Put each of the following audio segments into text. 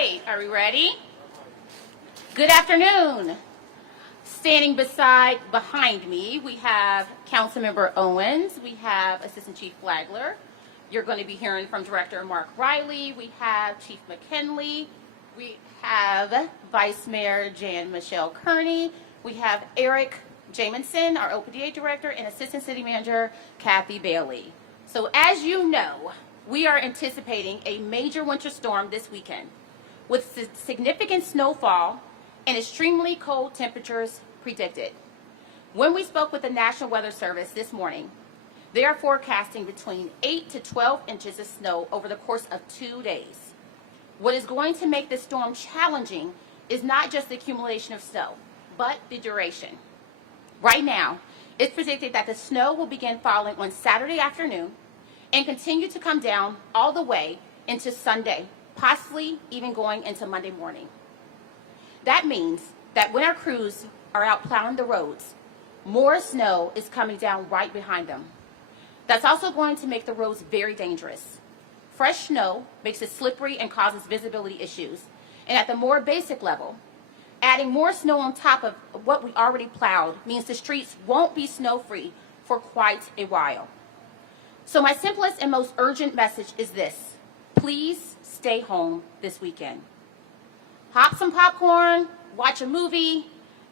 right, are we ready? Good afternoon. Standing behind me, we have Councilmember Owens, we have Assistant Chief Flagler. You're going to be hearing from Director Mark Riley. We have Chief McKinley. We have Vice Mayor Jan Michelle Kearney. We have Eric Jamison, our OPDA Director, and Assistant City Manager Kathy Bailey. So as you know, we are anticipating a major winter storm this weekend with significant snowfall and extremely cold temperatures predicted. When we spoke with the National Weather Service this morning, they are forecasting between 8 to 12 inches of snow over the course of 2 days. What is going to make this storm challenging is not just the accumulation of snow, but the duration. Right now, it's predicted that the snow will begin falling on Saturday afternoon and continue to come down all the way into Sunday, possibly even going into Monday morning. That means that when our crews are out plowing the roads, more snow is coming down right behind them. That's also going to make the roads very dangerous. Fresh snow makes it slippery and causes visibility issues. And at the more basic level, adding more snow on top of what we already plowed means the streets won't be snow-free for quite a while. So my simplest and most urgent message is this: please stay home this weekend. Pop some popcorn, watch a movie,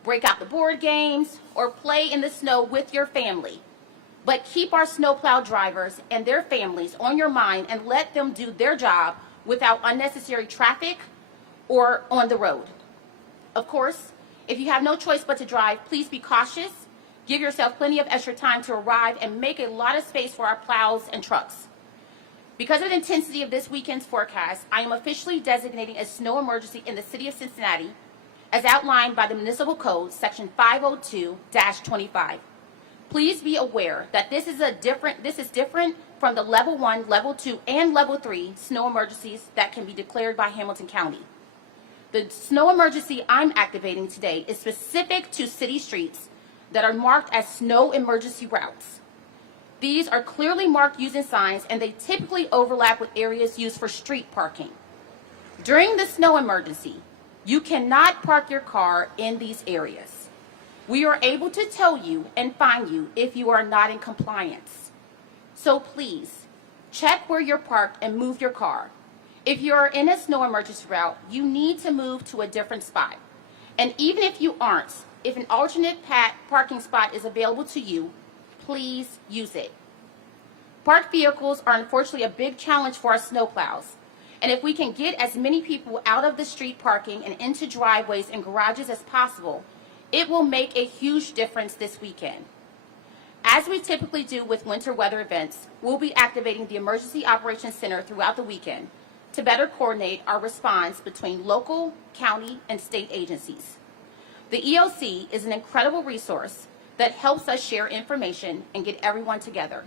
break out the board games, or play in the snow with your family. But keep our snowplow drivers and their families on your mind and let them do their job without unnecessary traffic or on the road. Of course, if you have no choice but to drive, please be cautious. Give yourself plenty of extra time to arrive and make a lot of space for our plows and trucks. Because of the intensity of this weekend's forecast, I am officially designating a snow emergency in the city of Cincinnati as outlined by the Municipal Code, Section 502-25. Please be aware that this is different from the Level 1, Level 2, and Level 3 snow emergencies that can be declared by Hamilton County. The snow emergency I'm activating today is specific to city streets that are marked as snow emergency routes. These are clearly marked using signs, and they typically overlap with areas used for street parking. During the snow emergency, you cannot park your car in these areas. We are able to tow you and fine you if you are not in compliance. So please, check where you're parked and move your car. If you are in a snow emergency route, you need to move to a different spot. And even if you aren't, if an alternate parking spot is available to you, please use it. Parked vehicles are unfortunately a big challenge for our snowplows. And if we can get as many people out of the street parking and into driveways and garages as possible, it will make a huge difference this weekend. As we typically do with winter weather events, we'll be activating the Emergency Operations Center throughout the weekend to better coordinate our response between local, county, and state agencies. The EOC is an incredible resource that helps us share information and get everyone together.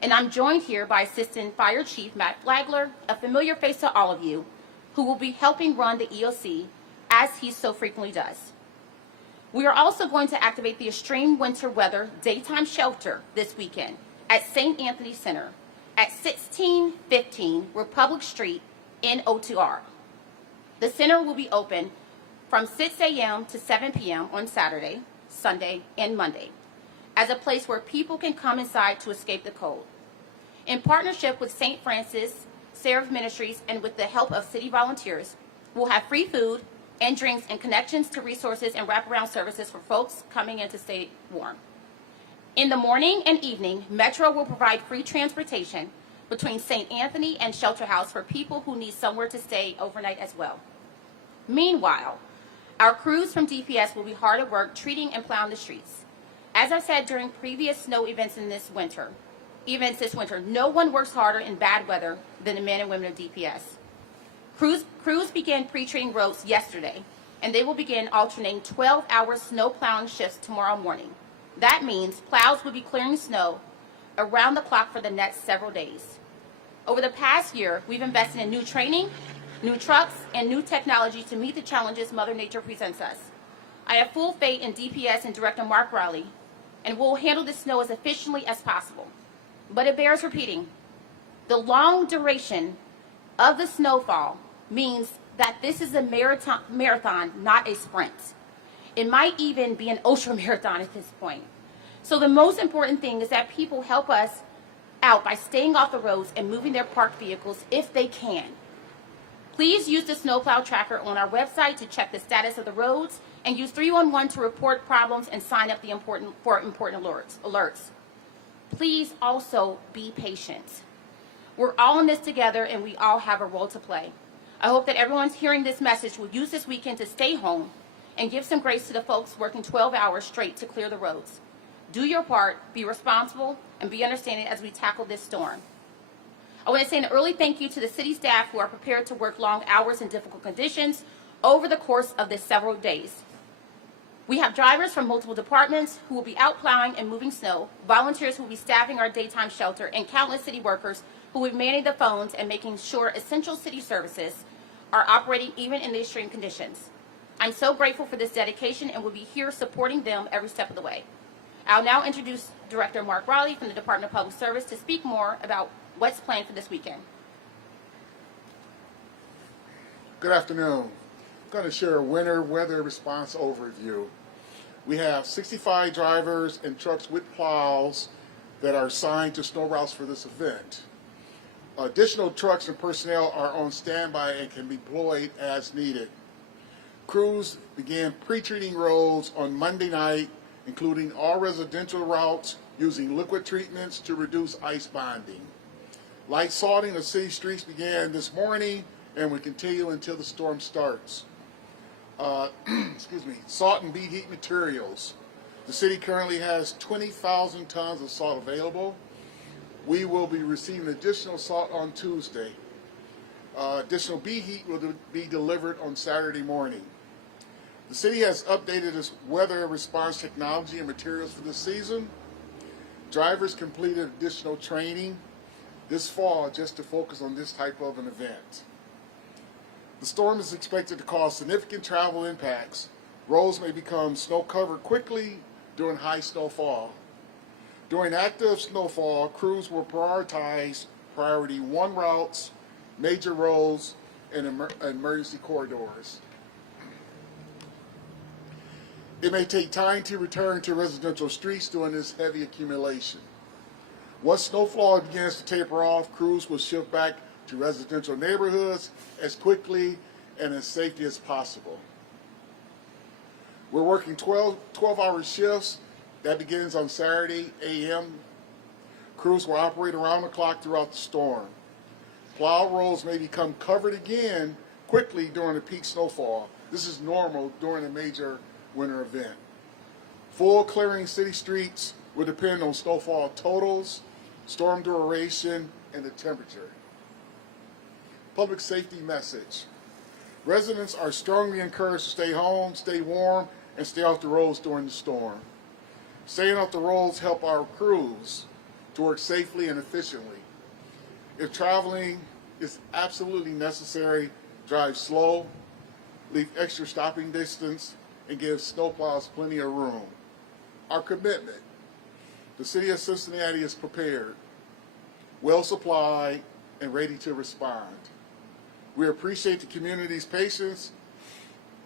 And I'm joined here by Assistant Fire Chief Matt Flagler, a familiar face to all of you, who will be helping run the EOC as he so frequently does. We are also going to activate the extreme winter weather daytime shelter this weekend at St. Anthony Center at 1615 Republic Street in O2R. The center will be open from 6 a.m. to 7 p.m. on Saturday, Sunday, and Monday as a place where people can come inside to escape the cold. In partnership with St. Francis Seraph Ministries and with the help of city volunteers, we'll have free food and drinks and connections to resources and wraparound services for folks coming in to stay warm. In the morning and evening, Metro will provide free transportation between St. Anthony and Shelter House for people who need somewhere to stay overnight as well. Meanwhile, our crews from DPS will be hard at work treating and plowing the streets. As I said during previous snow events this winter, no one works harder in bad weather than the men and women of DPS. Crews began pre-treating roads yesterday, and they will begin alternating 12-hour snow plowing shifts tomorrow morning. That means plows will be clearing snow around the clock for the next several days. Over the past year, we've invested in new training, new trucks, and new technology to meet the challenges Mother Nature presents us. I have full faith in DPS and Director Mark Riley, and we'll handle the snow as efficiently as possible. But it bears repeating. The long duration of the snowfall means that this is a marathon, not a sprint. It might even be an ultra marathon at this point. So the most important thing is that people help us out by staying off the roads and moving their parked vehicles if they can. Please use the snowplow tracker on our website to check the status of the roads, and use 311 to report problems and sign up for important alerts. Please also be patient. We're all in this together, and we all have a role to play. I hope that everyone's hearing this message will use this weekend to stay home and give some grace to the folks working 12 hours straight to clear the roads. Do your part, be responsible, and be understanding as we tackle this storm. I want to say an early thank you to the city staff who are prepared to work long hours in difficult conditions over the course of this several days. We have drivers from multiple departments who will be out plowing and moving snow, volunteers who will be staffing our daytime shelter, and countless city workers who will be manning the phones and making sure essential city services are operating even in the extreme conditions. I'm so grateful for this dedication and will be here supporting them every step of the way. I'll now introduce Director Mark Riley from the Department of Public Service to speak more about what's planned for this weekend. Good afternoon. I'm going to share a winter weather response overview. We have 65 drivers and trucks with plows that are assigned to snow routes for this event. Additional trucks and personnel are on standby and can be deployed as needed. Crews began pre-treating roads on Monday night, including all residential routes, using liquid treatments to reduce ice bonding. Light salting of city streets began this morning and will continue until the storm starts. Salt and bead heat materials. The city currently has 20,000 tons of salt available. We will be receiving additional salt on Tuesday. Additional bead heat will be delivered on Saturday morning. The city has updated its weather response technology and materials for this season. Drivers completed additional training this fall just to focus on this type of an event. The storm is expected to cause significant travel impacts. Roads may become snow-covered quickly during high snowfall. During active snowfall, crews will prioritize priority 1 routes, major roads, and emergency corridors. It may take time to return to residential streets during this heavy accumulation. Once snowfall begins to taper off, crews will shift back to residential neighborhoods as quickly and as safely as possible. We're working 12-hour shifts. That begins on Saturday a.m. Crews will operate around the clock throughout the storm. Plow roads may become covered again quickly during the peak snowfall. This is normal during a major winter event. Full clearing city streets will depend on snowfall totals, storm duration, and the temperature. Public safety message. Residents are strongly encouraged to stay home, stay warm, and stay off the roads during the storm. Staying off the roads help our crews to work safely and efficiently. If traveling is absolutely necessary, drive slow, leave extra stopping distance, and give snowplows plenty of room. Our commitment. The city of Cincinnati is prepared, well supplied, and ready to respond. We appreciate the community's patience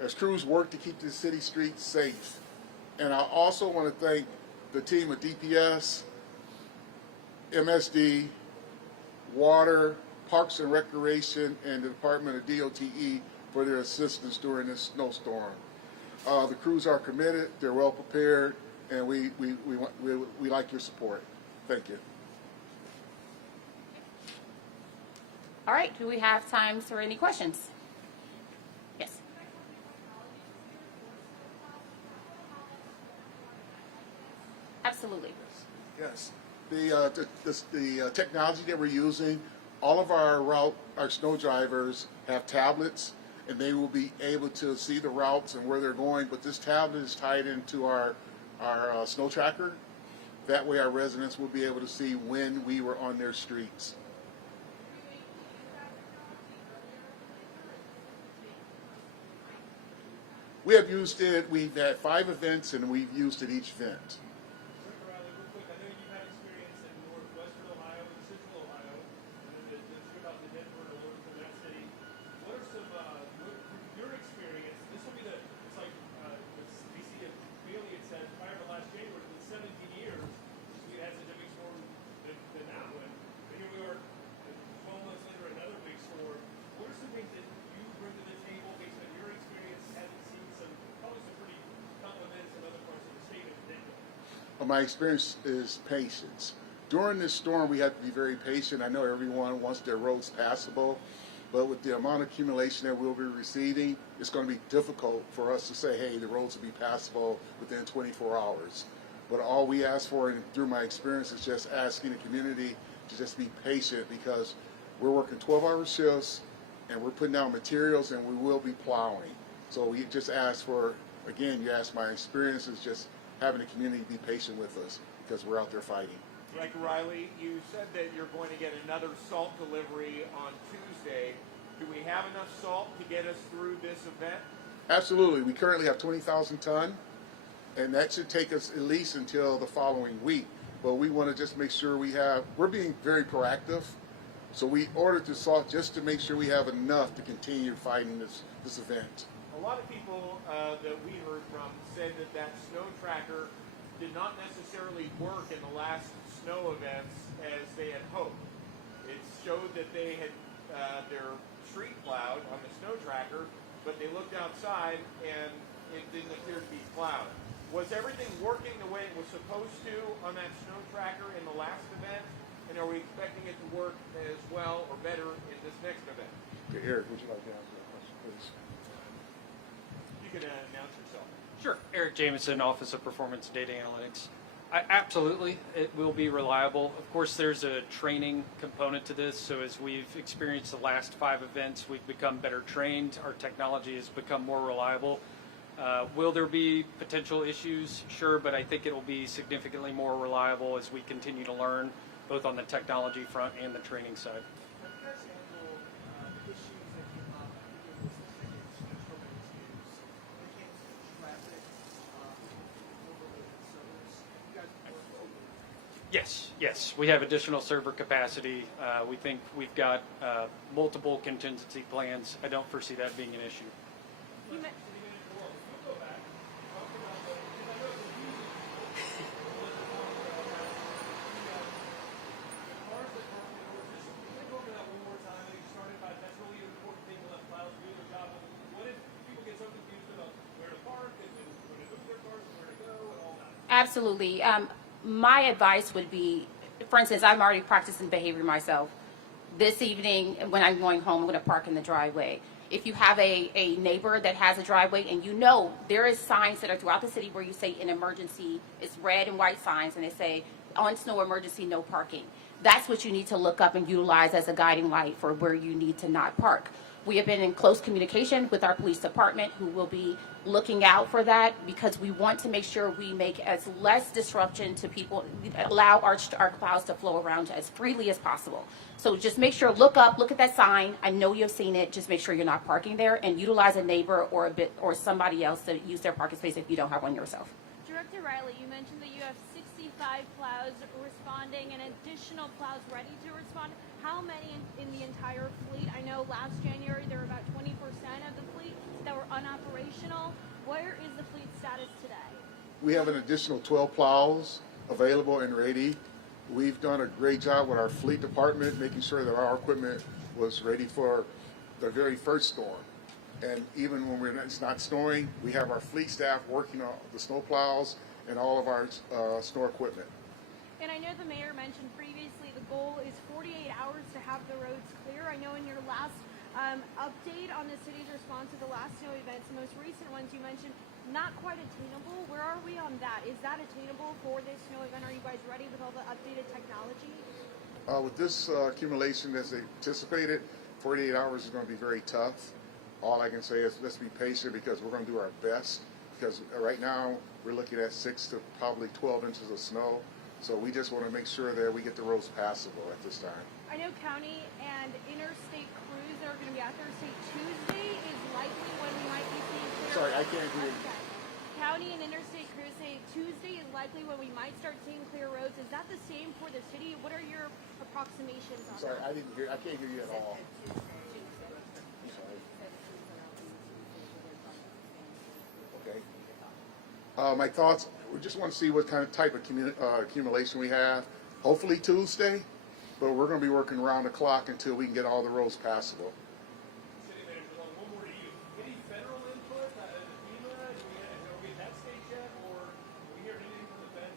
as crews work to keep the city streets safe. And I also want to thank the team of DPS, MSD, Water, Parks and Recreation, and the Department of DOTE for their assistance during this snowstorm. The crews are committed, they're well prepared, and we like your support. Thank you. All right, do we have time for any questions? Yes. Absolutely. Yes. The technology that we're using, all of our snow drivers have tablets, and they will be able to see the routes and where they're going. But this tablet is tied into our snow tracker. That way, our residents will be able to see when we were on their streets. We have used it. We've had 5 events, and we've used it each event. my experience is patience. During this storm, we have to be very patient. I know everyone wants their roads passable, but with the amount of accumulation that we'll be receiving, it's going to be difficult for us to say, hey, the roads will be passable within 24 hours. But all we ask for, and through my experience, is just asking the community to just be patient, because we're working 12-hour shifts and we're putting down materials and we will be plowing. So we just ask for, again, you asked my experience, is just having the community be patient with us because we're out there fighting. Director Riley, you said that you're going to get another salt delivery on Tuesday. Do we have enough salt to get us through this event? Absolutely. We currently have 20,000 ton, and that should take us at least until the following week. But we want to just make sure we're being very proactive. So we ordered the salt just to make sure we have enough to continue fighting this event. A lot of people that we heard from said that snow tracker did not necessarily work in the last snow events as they had hoped. It showed that they had their street plowed on the snow tracker, but they looked outside and it didn't appear to be plowed. Was everything working the way it was supposed to on that snow tracker in the last event? And are we expecting it to work as well or better in this next event? Okay, Eric, would you like to answer that question, please? You can announce yourself. Sure. Eric Jameson, Office of Performance Data Analytics. Absolutely, it will be reliable. Of course, there's a training component to this. So as we've experienced the last 5 events, we've become better trained. Our technology has become more reliable. Will there be potential issues? Sure, but I think it will be significantly more reliable as we continue to learn, both on the technology front and the training side. Have you guys handled issues that came up with the tickets, COVID issues, when it came to traffic, overloaded servers? You guys worked over. Yes, we have additional server capacity. We think we've got multiple contingency plans. I don't foresee that being an issue. You met- Absolutely. My advice would be, for instance, I'm already practicing behavior myself. This evening, when I'm going home, I'm going to park in the driveway. If you have a neighbor that has a driveway and you know there is signs that are throughout the city where you say in emergency, it's red and white signs, and they say on snow emergency, no parking. That's what you need to look up and utilize as a guiding light for where you need to not park. We have been in close communication with our police department, who will be looking out for that, because we want to make sure we make as less disruption to people, allow our plows to flow around as freely as possible. So just make sure, look up, look at that sign. I know you've seen it. Just make sure you're not parking there, and utilize a neighbor or somebody else to use their parking space if you don't have one yourself. Director Riley, you mentioned that you have 65 plows responding and additional plows ready to respond. How many in the entire fleet? I know last January there were about 20% of the fleet that were unoperational. Where is the fleet status today? We have an additional 12 plows available and ready. We've done a great job with our fleet department, making sure that our equipment was ready for the very first storm. And even when it's not snowing, we have our fleet staff working on the snow plows and all of our snow equipment. And I know the mayor mentioned previously the goal is 48 hours to have the roads clear. I know in your last update on the city's response to the last snow events, the most recent ones you mentioned, not quite attainable. Where are we on that? Is that attainable for this snow event? Are you guys ready with all the updated technology? With this accumulation as anticipated, 48 hours is going to be very tough. All I can say is let's be patient, because we're going to do our best, because right now we're looking at 6 to probably 12 inches of snow. So we just want to make sure that we get the roads passable at this time. I know county and interstate crews that are going to be out there say Tuesday is likely when we might be seeing clear. Sorry, I can't hear you. Okay. County and interstate crews say Tuesday is likely when we might start seeing clear roads. Is that the same for the city? What are your approximations on Sorry, that? I can't hear you at all. Okay. My thoughts, we just want to see what kind of type of accumulation we have. Hopefully Tuesday, but we're going to be working around the clock until we can get all the roads passable. City Manager, one more to you. Any federal input? FEMA? Are we at that stage yet? Or are we hearing anything from the feds?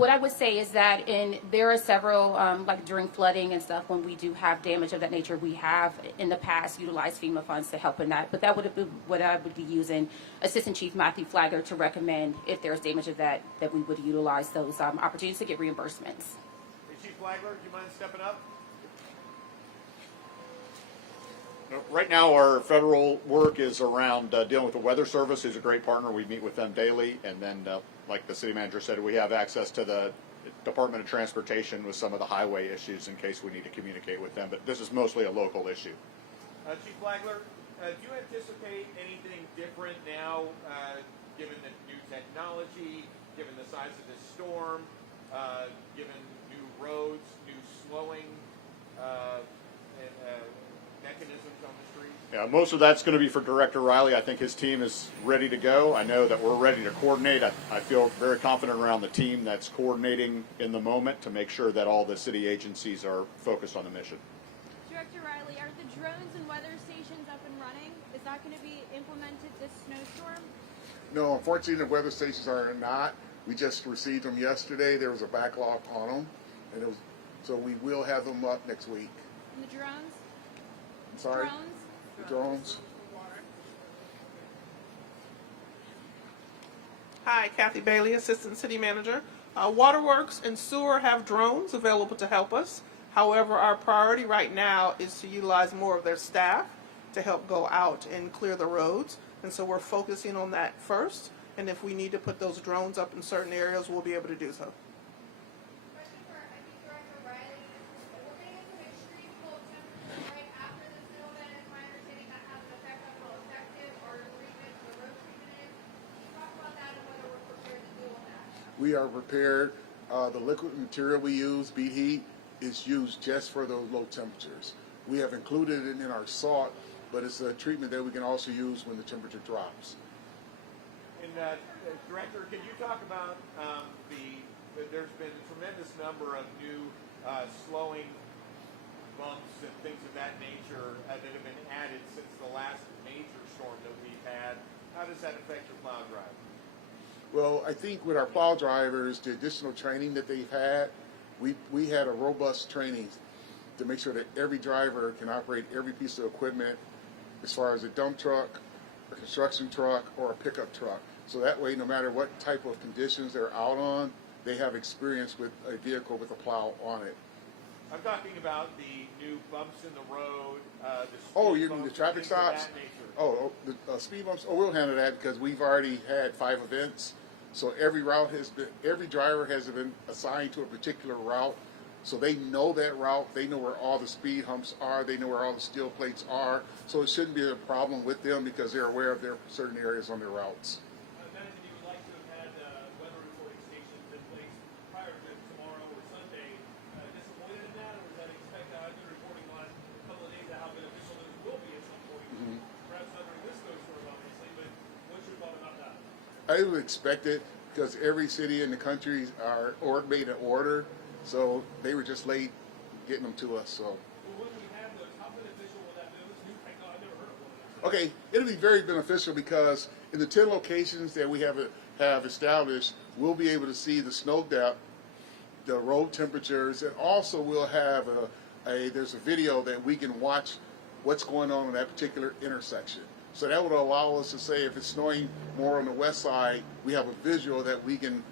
What I would say is that there are several, like during flooding and stuff, when we do have damage of that nature, we have in the past utilized FEMA funds to help in that. But that would have been what I would be using Assistant Chief Matthew Flagler to recommend if there's damage of that we would utilize those opportunities to get reimbursements. Hey, Chief Flagler, do you mind stepping up? Right now, our federal work is around dealing with the Weather Service, who's a great partner. We meet with them daily. And then, like the city manager said, we have access to the Department of Transportation with some of the highway issues in case we need to communicate with them. But this is mostly a local issue. Chief Flagler, do you anticipate anything different now, given the new technology, given the size of this storm, given new roads, new slowing mechanisms on the street? Yeah, most of that's going to be for Director Riley. I think his team is ready to go. I know that we're ready to coordinate. I feel very confident around the team that's coordinating in the moment to make sure that all the city agencies are focused on the mission. Director Riley, are the drones and weather stations up and running? Is that going to be implemented this snowstorm? No, unfortunately, the weather stations are not. We just received them yesterday. There was a backlog on them, and so we will have them up next week. And the drones? I'm sorry? Drones? The drones? Hi, Kathy Bailey, Assistant City Manager. Waterworks and Sewer have drones available to help us. However, our priority right now is to utilize more of their staff to help go out and clear the roads. And so we're focusing on that first. And if we need to put those drones up in certain areas, we'll be able to do so. Question for, I think, Director Riley. We're getting into extreme cold temperatures right after the snow event. It's my understanding that has an effect on how effective our treatment, the road treatment is. Can you talk about that and whether we're prepared to deal with that? We are prepared. The liquid material we use, beat heat, is used just for those low temperatures. We have included it in our salt, but it's a treatment that we can also use when the temperature drops. And Director, can you talk about there's been a tremendous number of new slowing bumps and things of that nature that have been added since the last major storm that we've had. How does that affect your plow drive? Well, I think with our plow drivers, the additional training that they've had, we had a robust training to make sure that every driver can operate every piece of equipment as far as a dump truck, a construction truck, or a pickup truck. So that way, no matter what type of conditions they're out on, they have experience with a vehicle with a plow on it. I'm talking about the new bumps in the road, the speed Oh, you mean bumps, the traffic things of stops? that nature. Oh, the speed bumps. Oh, we'll handle that because we've already had 5 events. So every driver has been assigned to a particular route. So they know that route. They know where all the speed humps are. They know where all the steel plates are. So it shouldn't be a problem with them because they're aware of their certain areas on their routes. I imagine you would like to have had weather reporting stations in place prior to tomorrow or Sunday. Disappointed in that, or is that expected? I've been reporting on a couple of days how beneficial those will be at some point. Perhaps not during this snowstorm, obviously, but what's your thought about that? I would expect it because every city in the country are made an order. So they were just late getting them to us. So. Well, when we have those, how beneficial will that be? This new technology, I've never heard of one of those. Okay, it'll be very beneficial because in the 10 locations that we have established, we'll be able to see the snow depth, the road temperatures, and also we'll have there's a video that we can watch what's going on in that particular intersection. So that would allow us to say if it's snowing more on the west side, we have a visual that we can,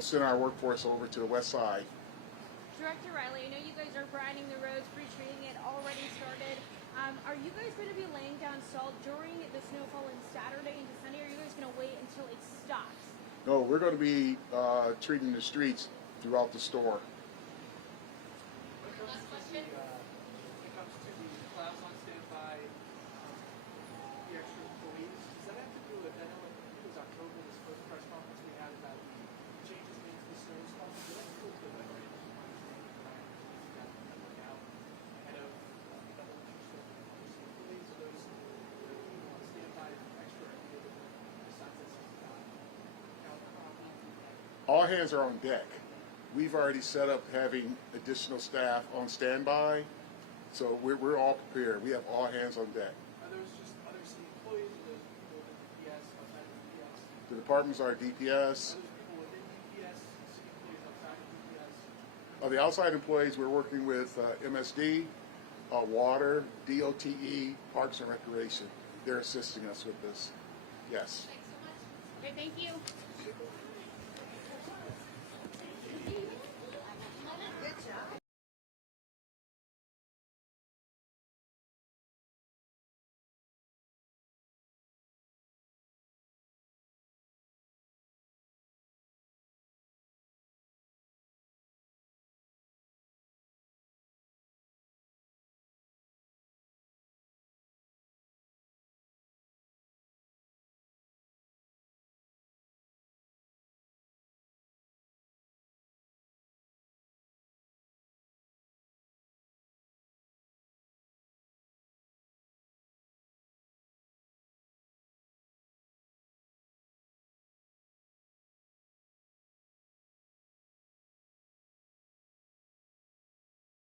send our workforce over to the west side. Director Riley, I know you guys are grinding the roads, pre-treating it, already started. Are you guys going to be laying down salt during the snowfall on Saturday into Sunday, or are you guys going to wait until it stops? No, we're going to be treating the streets throughout the store. Last question. When it comes to the plows on standby, the extra employees, does that have to do with, I know it was October, this first press conference we had about the changes made to the snow response. Does that still do that, right? Out ahead of double employees, or those people on standby extra besides this count coffee? All hands are on deck. We've already set up having additional staff on standby, so we're all prepared. We have all hands on deck. Are those just other city employees, or those people within DPS, outside of DPS? The departments are DPS. Are those people within DPS, city employees outside The outside employees, we're working with MSD, Water, DOTE, Parks and Recreation. They're assisting us with this. Yes. Thanks so much. Okay, thank you.